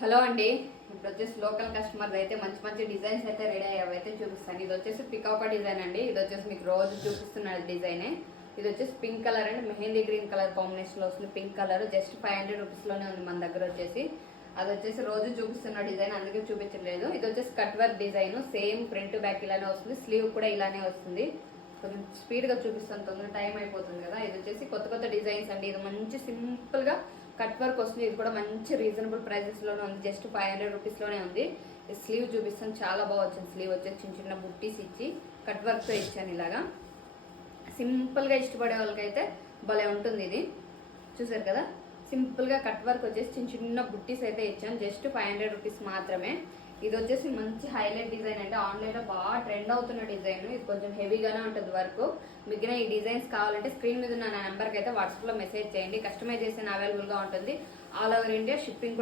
Hello అండి, ఇప్పుడు వచ్చేసి లోకల్ కస్టమర్స్ అయితే మంచి మంచి డిజైన్స్ అయితే రెడీ అయ్యావి అయితే చూపిస్తాను. ఇది వచ్చేసి పికాక డిజైన్ అండి. ఇది వచ్చేసి మీకు రోజు చూపిస్తున్న డిజైనే. ఇది వచ్చేసి pink colour and mehndi green colour combination లో వస్తుంది. పింక్ కలర్ జస్ట్ 500 రూపీస్ లోనే ఉంది మన దగ్గర వచ్చేసి. అది వచ్చేసి రోజు చూపిస్తున్న డిజైన్, అందుకే చూపించలేదు. ఇది వచ్చేసి cut work design, same front back ఇలానే వస్తుంది. స్లీవ్ కూడా ఇలానే వస్తుంది. కొంచెం స్పీడ్ గా చూపిస్తాను, తొందర టైం అయిపోతుంది కదా. ఇది వచ్చేసి కొత్త కొత్త డిజైన్స్ అండి. ఇది మంచి సింపుల్ గా కట్ వర్క్ వస్తుంది. ఇది కూడా మంచి రీజనబుల్ ప్రైజెస్ లోనే ఉంది. జస్ట్ 500 రూపీస్ లోనే ఉంది. స్లీవ్ చూపిస్తాను, చాలా బాగా వచ్చింది. స్లీవ్ వచ్చేసి చిన్న చిన్న బుట్టీస్ ఇచ్చి కట్ వర్క్ తో ఇచ్చాను. ఇలాగా సింపుల్ గా ఇష్టపడే వాళ్ళకైతే భలే ఉంటుంది. ఇది చూసారు కదా, సింపుల్ గా కట్ వర్క్ వచ్చేసి చిన్న చిన్న బుట్టీస్ అయితే ఇచ్చాను. జస్ట్ 500 రూపీస్ మాత్రమే. ఇది వచ్చేసి మంచి హైలైట్ డిజైన్ అంటే ఆన్లైన్ లో బాగా ట్రెండ్ అవుతున్న డిజైన్. ఇది కొంచెం హెవీగానే ఉంటుంది వర్క్. మిగిలిన ఈ డిజైన్స్ కావాలంటే స్క్రీన్ మీద ఉన్న నా నెంబర్కి అయితే వాట్సాప్ లో మెసేజ్ చేయండి. కస్టమైజేషన్ అవైలబుల్ గా ఉంటుంది. All over India shipping